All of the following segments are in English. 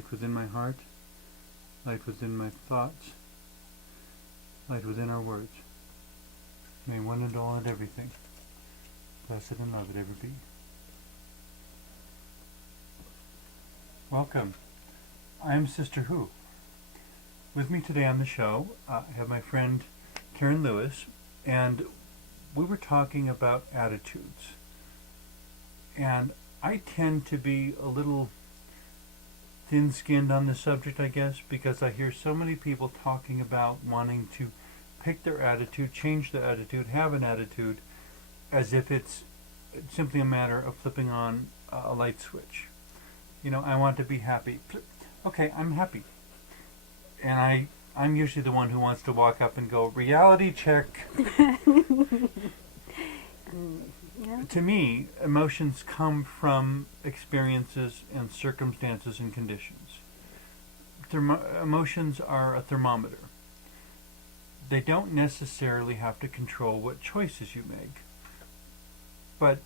light within my heart, light within my thoughts, light within our words. May one and all and everything, blessed and loved ever be. Welcome. I am Sister Who. With me today on the show, I have my friend Karen Lewis, and we were talking about attitudes. And I tend to be a little thin-skinned on this subject, I guess, because I hear so many people talking about wanting to pick their attitude, change their attitude, have an attitude, as if it's simply a matter of flipping on a light switch. You know, I want to be happy. Okay, I'm happy. And I'm usually the one who wants to walk up and go, reality check. Yeah. To me, emotions come from experiences and circumstances and conditions. Emotions are a thermometer. They don't necessarily have to control what choices you make. But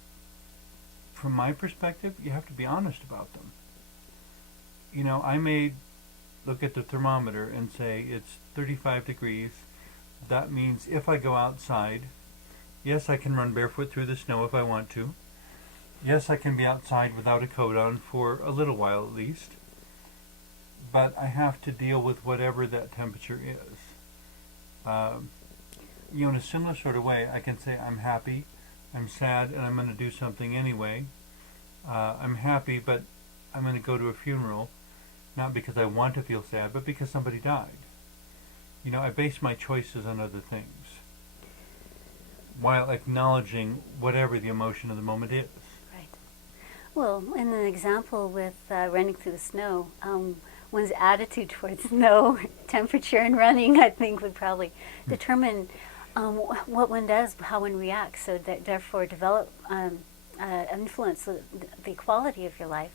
from my perspective, you have to be honest about them. You know, I may look at the thermometer and say it's 35 degrees. That means if I go outside, yes, I can run barefoot through the snow if I want to. Yes, I can be outside without a coat on for a little while at least. But I have to deal with whatever that temperature is. You know, in a similar sort of way, I can say I'm happy, I'm sad, and I'm going to do something anyway. I'm happy, but I'm going to go to a funeral, not because I want to feel sad, but because somebody died. You know, I base my choices on other things, while acknowledging whatever the emotion of the moment is. Right. Well, in an example with running through the snow, one's attitude towards snow, temperature, and running, I think, would probably determine what one does, how one reacts, so that therefore develop influence the quality of your life.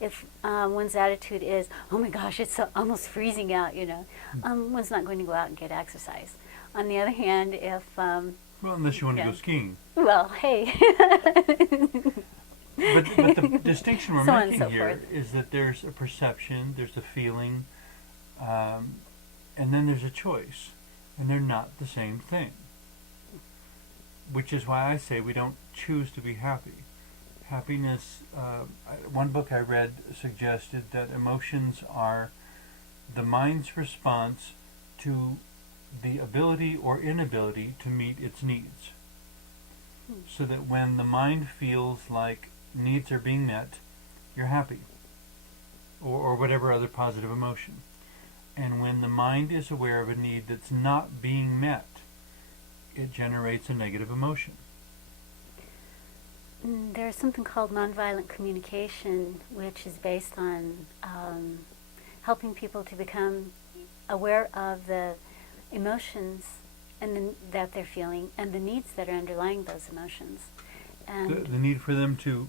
If one's attitude is, oh my gosh, it's almost freezing out, you know, one's not going to go out and get exercise. On the other hand, if Well, unless you want to go skiing. well, hey. But the distinction we're So on and making so here forth. is that there's a perception, there's a feeling, and then there's a choice. And they're not the same thing. Which is why I say we don't choose to be happy. Happiness, one book I read suggested that emotions are the mind's response to the ability or inability to meet its needs. So that when the mind feels like needs are being met, you're happy. Or whatever other positive emotion. And when the mind is aware of a need that's not being met, it generates a negative emotion. There's something called nonviolent communication, which is based on helping people to become aware of the emotions that they're feeling and the needs that are underlying those emotions. And The need for them to...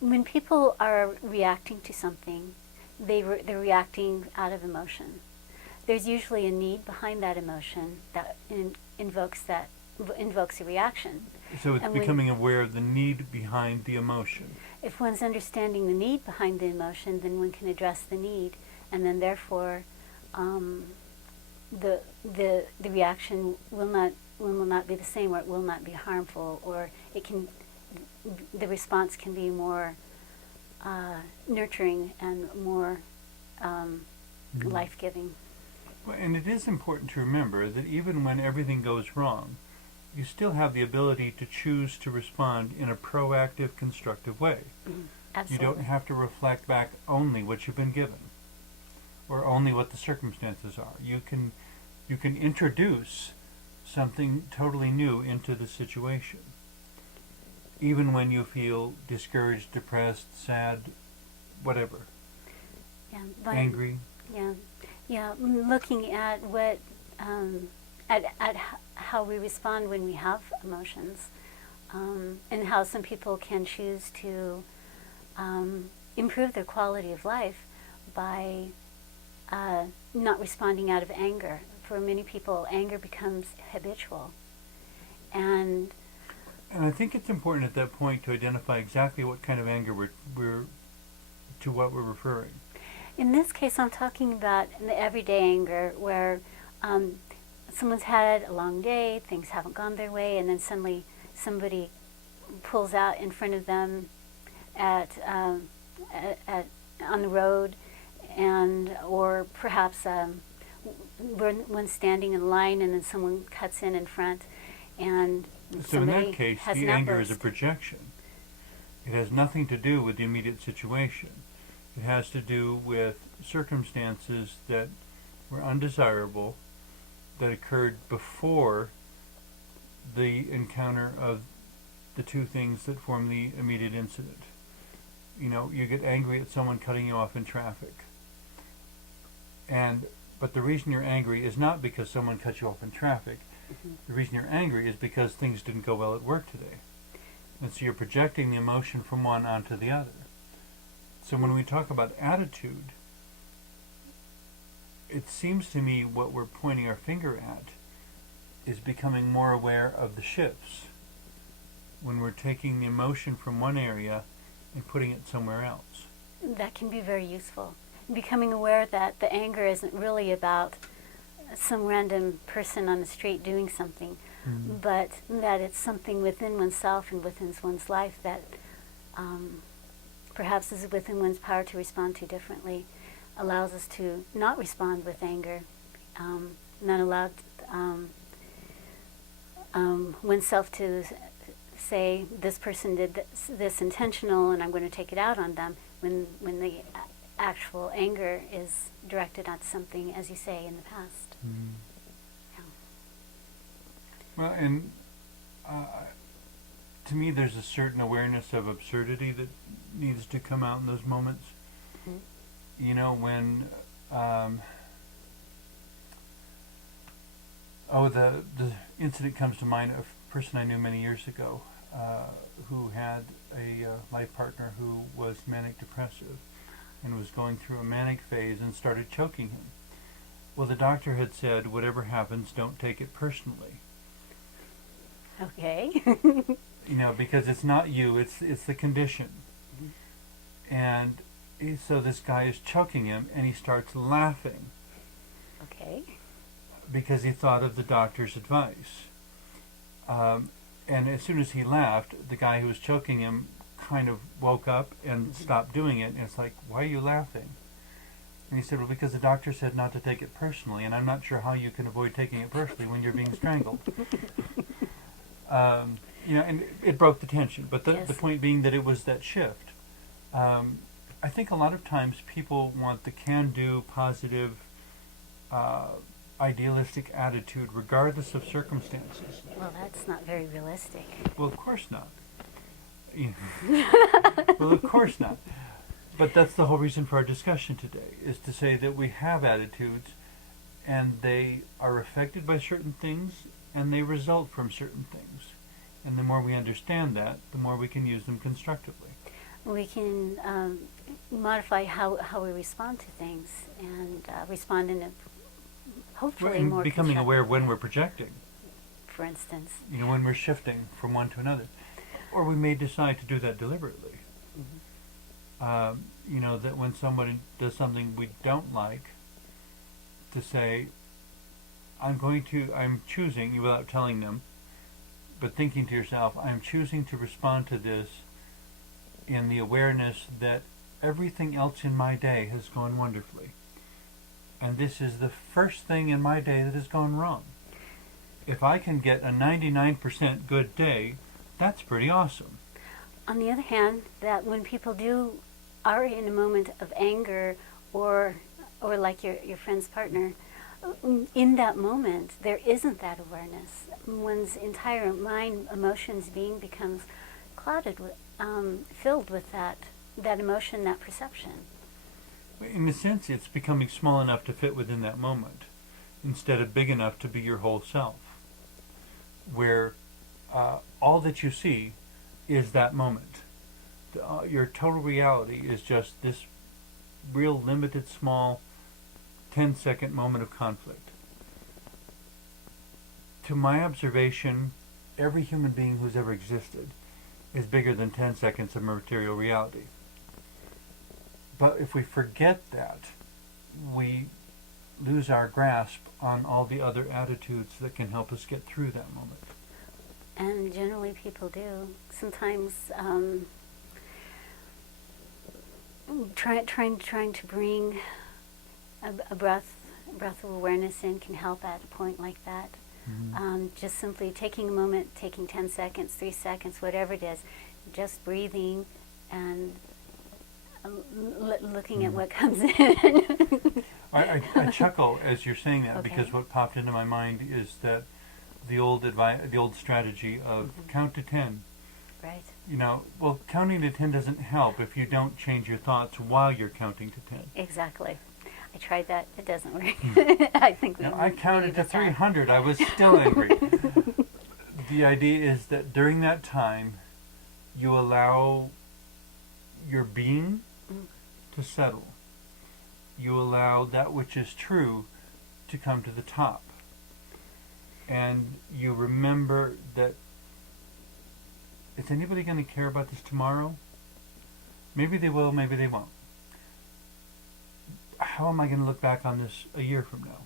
when people are reacting to something, they're reacting out of emotion. There's usually a need behind that emotion that invokes a reaction. So it's And becoming aware of the need behind the emotion. If one's understanding the need behind the emotion, then one can address the need, and then therefore the reaction will not be the same, or it will not be harmful, or the response can be more nurturing and more life-giving. Well, and it is important to remember that even when everything goes wrong, you still have the ability to choose to respond in a proactive, constructive way. Absolutely. You don't have to reflect back only what you've been given, or only what the circumstances are. You can introduce something totally new into the situation, even when you feel discouraged, depressed, sad, whatever, angry. Yeah. Looking at what at how we respond when we have emotions, and how some people can choose to improve their quality of life by not responding out of anger. For many people, anger becomes habitual, and I think it's important at that point to identify exactly what kind of anger we're to what we're referring? In this case, I'm talking about the everyday anger where someone's had a long day, things haven't gone their way, and then suddenly somebody pulls out in front of them at on the road, and or perhaps one standing in line, and then someone cuts in front, and So in somebody that case, has the an anger is a outburst. projection. It has nothing to do with the immediate situation. It has to do with circumstances that were undesirable, that occurred before the encounter of the two things that form the immediate incident. You know, you get angry at someone cutting you off in traffic. But the reason you're angry is not because someone cut you off in traffic. The reason you're angry is because things didn't go well at work today. And so you're projecting the emotion from one onto the other. So when we talk about attitude, it seems to me what we're pointing our finger at is becoming more aware of the shifts. When we're taking the emotion from one area and putting it somewhere else. That can be very useful. Becoming aware that the anger isn't really about some random person on the street doing something, but that it's something within oneself and within one's life that perhaps is within one's power to respond to differently, allows us to not respond with anger, not allow oneself to say this person did this intentional and I'm going to take it out on them when the actual anger is directed at something, as you say, in the past. Yeah. Well, and to me there's a certain awareness of absurdity that needs to come out in those moments. You know, when the incident comes to mind of a person I knew many years ago who had a life partner who was manic depressive and was going through a manic phase and started choking him. Well, the doctor had said, whatever happens, don't take it personally. Okay. You know, because it's not you, it's the condition. And so this guy is choking him and he starts laughing. Okay. Because he thought of the doctor's advice. And as soon as he laughed, the guy who was choking him kind of woke up and stopped doing it. And it's like, why are you laughing? And he said, well, because the doctor said not to take it personally, and I'm not sure how you can avoid taking it personally when you're being strangled. You know, and it broke the tension. But the point being that it was that shift. I think a lot of times people want the can-do, positive, idealistic attitude regardless of circumstances. Well, that's not very realistic. Well, of course not. Well, of course not. But that's the whole reason for our discussion today, is to say that we have attitudes and they are affected by certain things and they result from certain things. And the more we understand that, the more we can use them constructively. We can modify how we respond to things and respond in a hopefully And more becoming aware constructive when way, we're projecting, for instance. you know, when we're shifting from one to another. Or we may decide to do that deliberately. You know, that when somebody does something we don't like, to say, I'm choosing, without telling them, but thinking to yourself, I'm choosing to respond to this in the awareness that everything else in my day has gone wonderfully. And this is the first thing in my day that has gone wrong. If I can get a 99% good day, that's pretty awesome. On the other hand, that when people are in a moment of anger or like your friend's partner, in that moment there isn't that awareness. One's entire mind, emotions, being becomes clouded with, filled with that emotion, that perception. In a sense, it's becoming small enough to fit within that moment, instead of big enough to be your whole self, where all that you see is that moment. Your total reality is just this real limited, small, 10-second moment of conflict. To my observation, every human being who's ever existed is bigger than 10 seconds of material reality. But if we forget that, we lose our grasp on all the other attitudes that can help us get through that moment. And generally people do. Sometimes trying to bring a breath of awareness in can help at a point like that. Just simply taking a moment, taking 10 seconds, 3 seconds, whatever it is, just breathing and looking at what comes in. I chuckle as you're saying that, Okay. because what popped into my mind is that the old strategy of count to 10. Right. You know, well, counting to 10 doesn't help if you don't change your thoughts while you're counting to 10. Exactly. I tried that. It doesn't work. I think we Now, I counted need to stop. 300. I was still angry. The idea is that during that time, you allow your being to settle. You allow that which is true to come to the top. And you remember that, is anybody going to care about this tomorrow? Maybe they will, maybe they won't. How am I going to look back on this a year from now,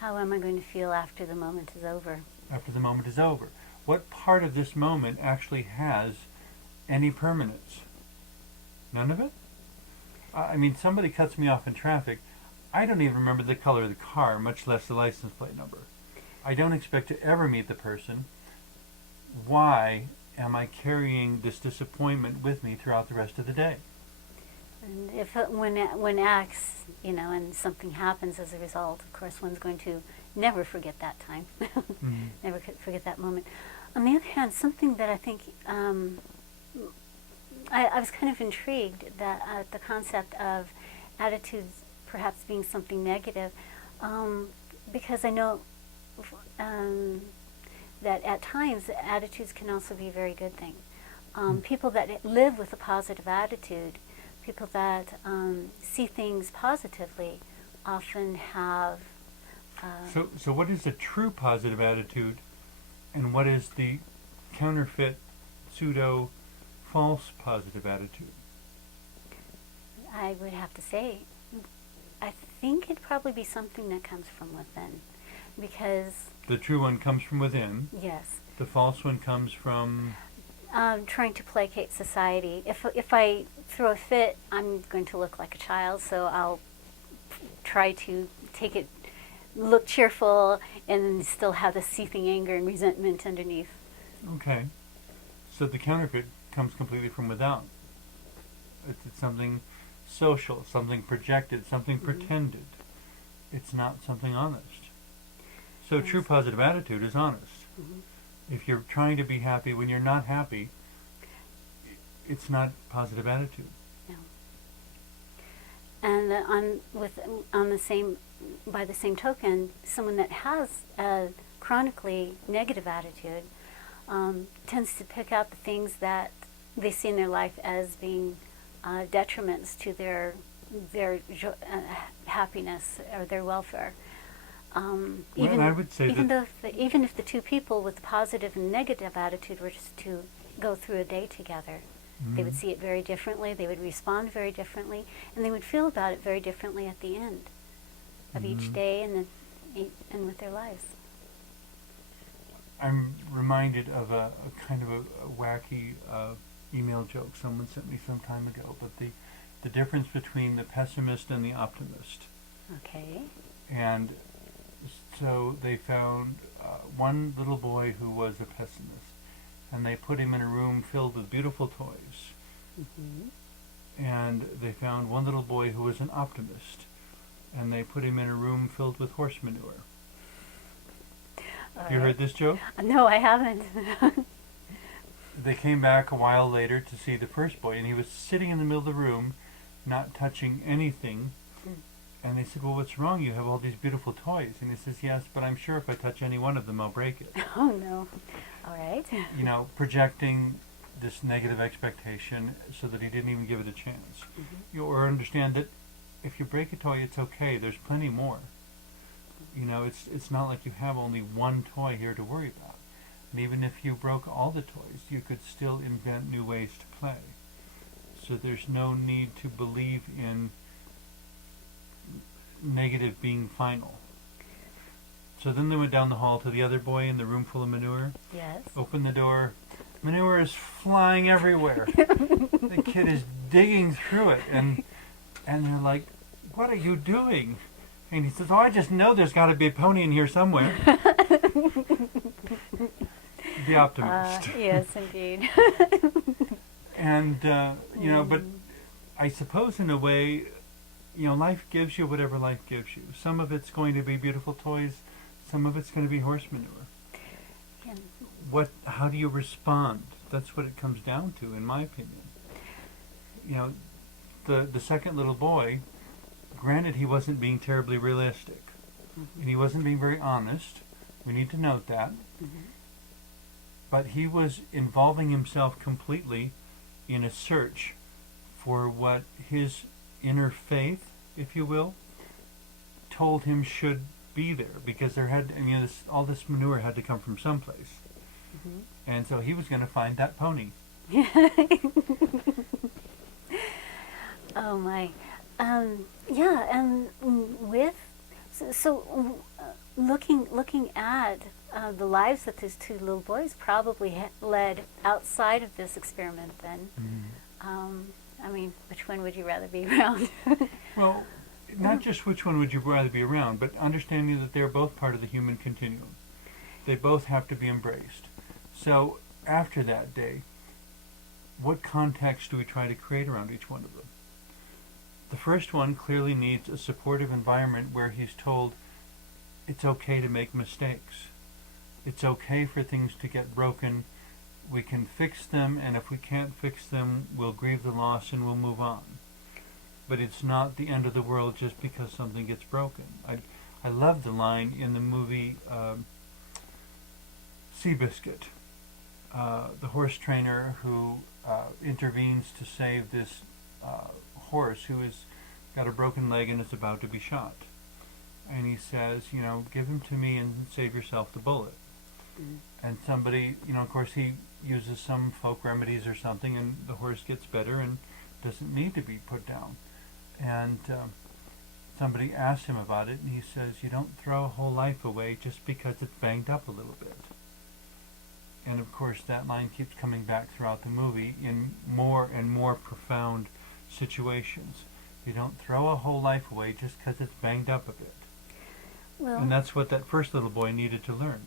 How am I going to feel after the moment is over? after the moment is over? What part of this moment actually has any permanence? None of it? I mean, somebody cuts me off in traffic. I don't even remember the color of the car, much less the license plate number. I don't expect to ever meet the person. Why am I carrying this disappointment with me throughout the rest of the day? And if when acts, and something happens as a result, of course, one's going to never forget that time, never forget that moment. On the other hand, something that I think I was kind of intrigued that the concept of attitudes perhaps being something negative, because I know that at times attitudes can also be a very good thing. People that live with a positive attitude, people that see things positively, often have. So what is a true positive attitude, and what is the counterfeit, pseudo, false positive attitude? I would have to say, I think it'd probably be something that comes from within, because The true one comes from within. yes, The false one comes from... trying to placate society. If I throw a fit, I'm going to look like a child, so I'll try to look cheerful, and still have the seething anger and resentment underneath. Okay. So the counterfeit comes completely from without. It's something social, something projected, something pretended. It's not something honest. So Yes. true positive attitude is honest. Mm-hmm. If you're trying to be happy when you're not happy, it's not positive attitude. No. And by the same token, someone that has a chronically negative attitude tends to pick out the things that they see in their life as being detriments to their happiness or their welfare. Well, I would say Even if the two people with positive and negative attitude were just to go through a day together, they would see it very differently, they would respond very differently, and they would feel about it very differently at the end of each day and with their lives. I'm reminded of a kind of a wacky email joke someone sent me some time ago, but the difference between the pessimist and the optimist. Okay. And so they found one little boy who was a pessimist, and they put him in a room filled with beautiful toys. And they found one little boy who was an optimist, and they put him in a room filled with horse manure. Have you heard this joke? No, I haven't. They came back a while later to see the first boy, and he was sitting in the middle of the room, not touching anything. And they said, well, what's wrong? You have all these beautiful toys. And he says, yes, but I'm sure if I touch any one of them, I'll break it. Oh, no. All right. You know, projecting this negative expectation so that he didn't even give it a chance. You or understand that if you break a toy, it's okay. There's plenty more. You know, it's not like you have only one toy here to worry about. And even if you broke all the toys, you could still invent new ways to play. So there's no need to believe in negative being final. So then they went down the hall to the other boy in the room full of manure. Yes. Opened the door. Manure is flying everywhere. The kid is digging through it, and they're like, "What are you doing?" And he says, "Oh, I just know there's got to be a pony in here somewhere." The optimist. Yes, indeed. And but I suppose in a way, life gives you whatever life gives you. Some of it's going to be beautiful toys. Some of it's going to be horse manure. Yeah. How do you respond? That's what it comes down to, in my opinion. The second little boy, granted he wasn't being terribly realistic, and he wasn't being very honest. We need to note that. Mm-hmm. But he was involving himself completely in a search for what his inner faith, if you will, told him should be there, because all this manure had to come from someplace. Mm-hmm. And so he was going to find that pony. Oh my. Yeah, and with looking at the lives that these two little boys probably led outside of this experiment then. Mm-hmm. Which one would you rather be around? Well, not just which one would you rather be around, but understanding that they're both part of the human continuum. They both have to be embraced. So after that day, what context do we try to create around each one of them? The first one clearly needs a supportive environment where he's told it's okay to make mistakes. It's okay for things to get broken. We can fix them, and if we can't fix them, we'll grieve the loss and we'll move on. But it's not the end of the world just because something gets broken. I love the line in the movie Seabiscuit, the horse trainer who intervenes to save this horse who has got a broken leg and is about to be shot. And he says, give him to me and save yourself the bullet. Mm-hmm. And somebody, of course he uses some folk remedies or something, and the horse gets better and doesn't need to be put down. And somebody asks him about it, and he says, you don't throw a whole life away just because it's banged up a little bit. And of course that line keeps coming back throughout the movie in more and more profound situations. You don't throw a whole life away just because it's banged up a bit. Well, and that's what that first little boy needed to learn.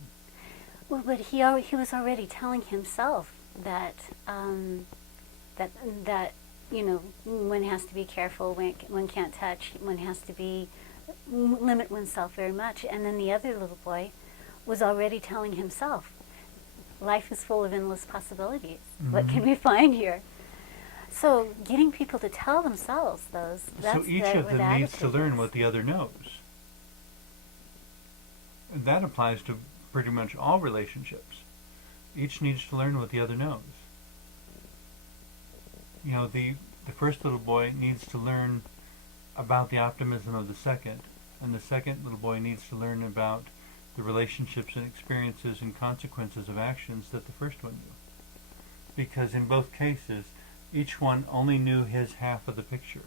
Well, but he was already telling himself that one has to be careful, one can't touch, one has to limit oneself very much. And then the other little boy was already telling himself, life is full of endless possibilities. Mm-hmm. What can we find here? So getting people to tell themselves those. So each of them needs to learn what the other knows. That applies to pretty much all relationships. Each needs to learn what the other knows. The first little boy needs to learn about the optimism of the second, and the second little boy needs to learn about the relationships and experiences and consequences of actions that the first one knew. Because in both cases, each one only knew his half of the picture.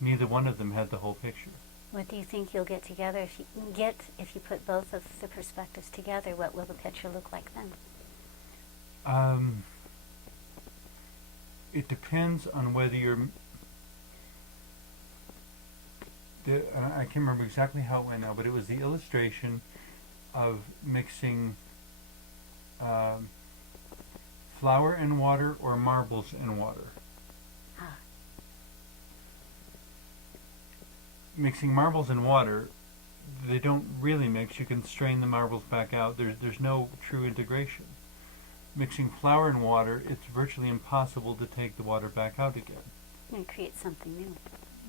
Neither one of them had the whole picture. What do you think you'll get together if you put both of the perspectives together? What will the picture look like then? It depends on whether I can't remember exactly how it went now, but it was the illustration of mixing flour and water or marbles and water. Mixing marbles and water, they don't really mix. You can strain the marbles back out. There's no true integration. Mixing flour and water, it's virtually impossible to take the water back out again. And create something new.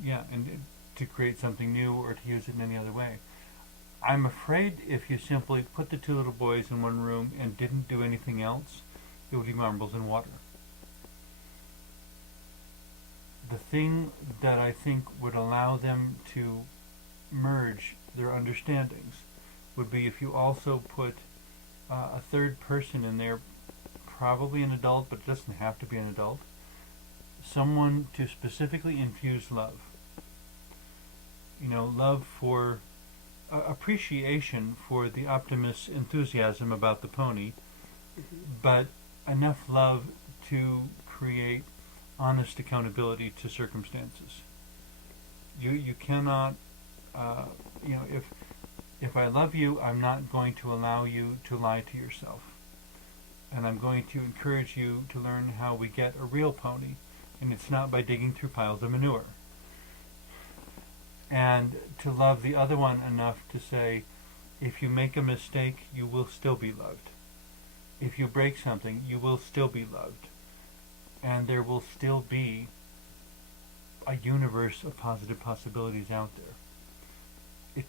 Yeah, and to create something new or to use it in any other way. I'm afraid if you simply put the two little boys in one room and didn't do anything else, it would be marbles and water. The thing that I think would allow them to merge their understandings would be if you also put a third person in there, probably an adult, but it doesn't have to be an adult, someone to specifically infuse love. love for appreciation for the optimist's enthusiasm about the pony, but enough love to create honest accountability to circumstances. You cannot, if I love you, I'm not going to allow you to lie to yourself. And I'm going to encourage you to learn how we get a real pony. And it's not by digging through piles of manure. And to love the other one enough to say, if you make a mistake, you will still be loved. If you break something, you will still be loved. And there will still be a universe of positive possibilities out there.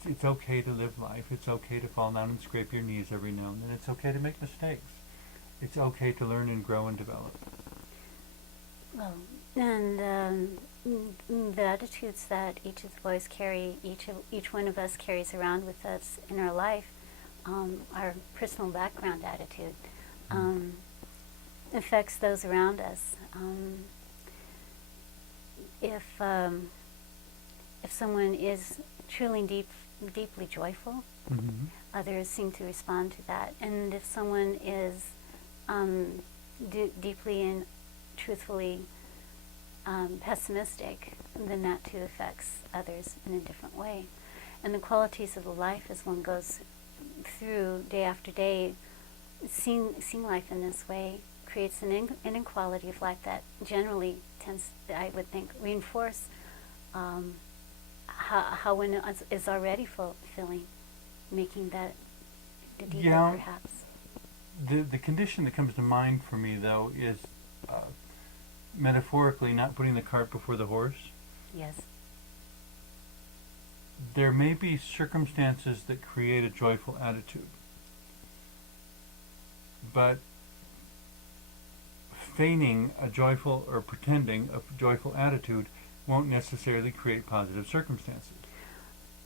It's okay to live life. It's okay to fall down and scrape your knees every now and then. It's okay to make mistakes. It's okay to learn and grow and develop. Well, and the attitudes that each of the boys carry, each one of us carries around with us in our life, our personal background attitude, affects those around us. If someone is truly deeply joyful, others seem to respond to that. And if someone is deeply and truthfully pessimistic, then that too affects others in a different way. And the qualities of the life as one goes through day after day, seeing life in this way creates an inequality of life that generally tends, I would think, reinforce how one is already fulfilling, making that the deeper perhaps. The condition that comes to mind for me, though, is metaphorically not putting the cart before the horse. Yes. There may be circumstances that create a joyful attitude, but feigning a joyful or pretending a joyful attitude won't necessarily create positive circumstances.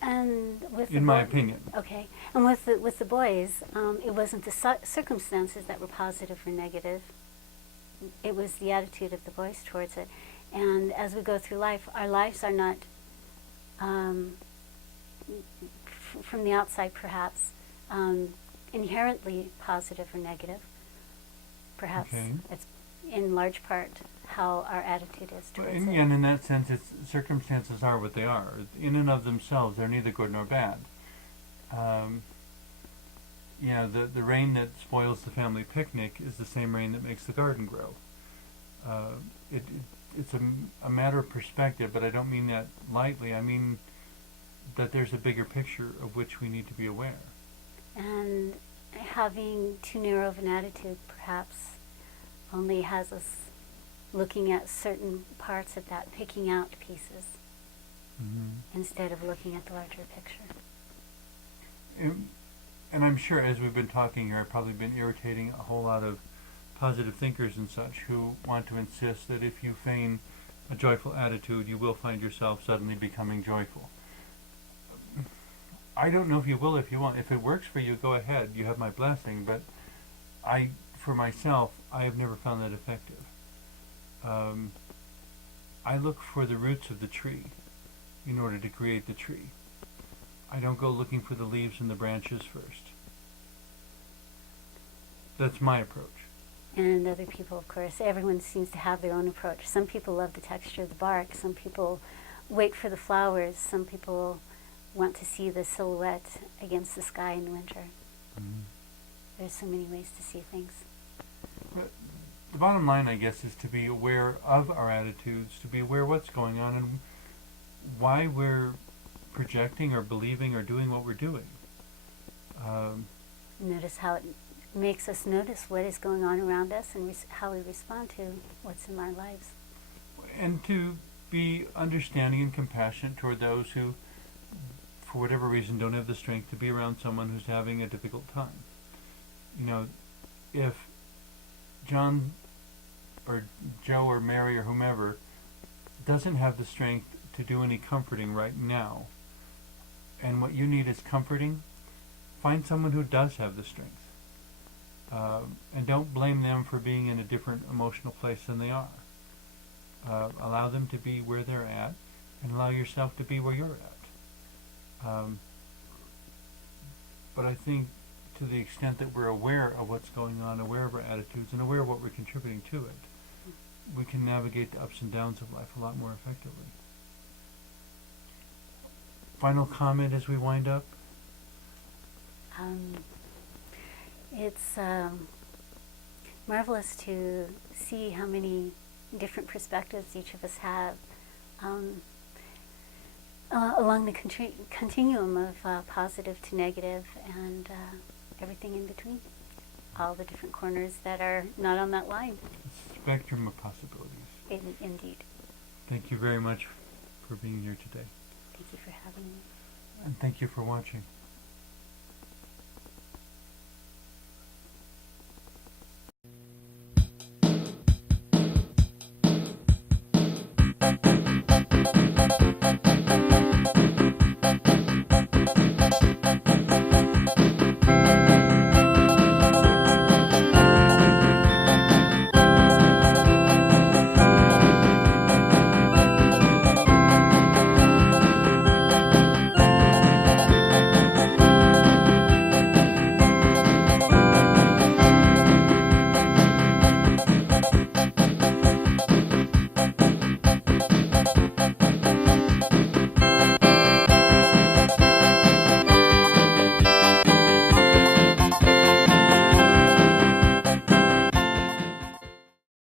And with in my opinion. Okay. And with the boys, it wasn't the circumstances that were positive or negative. It was the attitude of the boys towards it. And as we go through life, our lives are not, from the outside perhaps, inherently positive or negative. Perhaps it's in large part how our attitude is towards it. And in that sense, circumstances are what they are. In and of themselves, they're neither good nor bad. The rain that spoils the family picnic is the same rain that makes the garden grow. It's a matter of perspective, but I don't mean that lightly. I mean that there's a bigger picture of which we need to be aware. And having too narrow of an attitude perhaps only has us looking at certain parts of that, picking out pieces, instead of looking at the larger picture. And I'm sure as we've been talking here, I've probably been irritating a whole lot of positive thinkers and such who want to insist that if you feign a joyful attitude, you will find yourself suddenly becoming joyful. I don't know if you will if you want. If it works for you, go ahead. You have my blessing. But for myself, I have never found that effective. I look for the roots of the tree in order to create the tree. I don't go looking for the leaves and the branches first. That's my approach. And other people, of course, everyone seems to have their own approach. Some people love the texture of the bark. Some people wait for the flowers. Some people want to see the silhouette against the sky in winter. There's so many ways to see things. But the bottom line, I guess, is to be aware of our attitudes, to be aware of what's going on and why we're projecting or believing or doing what we're doing. Notice how it makes us notice what is going on around us and how we respond to what's in our lives. And to be understanding and compassionate toward those who, for whatever reason, don't have the strength to be around someone who's having a difficult time. If John or Joe or Mary or whomever doesn't have the strength to do any comforting right now, and what you need is comforting, find someone who does have the strength. And don't blame them for being in a different emotional place than they are. Allow them to be where they're at, and allow yourself to be where you're at. Um, but I think to the extent that we're aware of what's going on, aware of our attitudes, and aware of what we're contributing to it, we can navigate the ups and downs of life a lot more effectively. Final comment as we wind up? It's marvelous to see how many different perspectives each of us have along the continuum of positive to negative and everything in between. All the different corners that are not on that line. A spectrum of possibilities. Indeed. Thank you very much for being here today. Thank you for having me. And thank you for watching.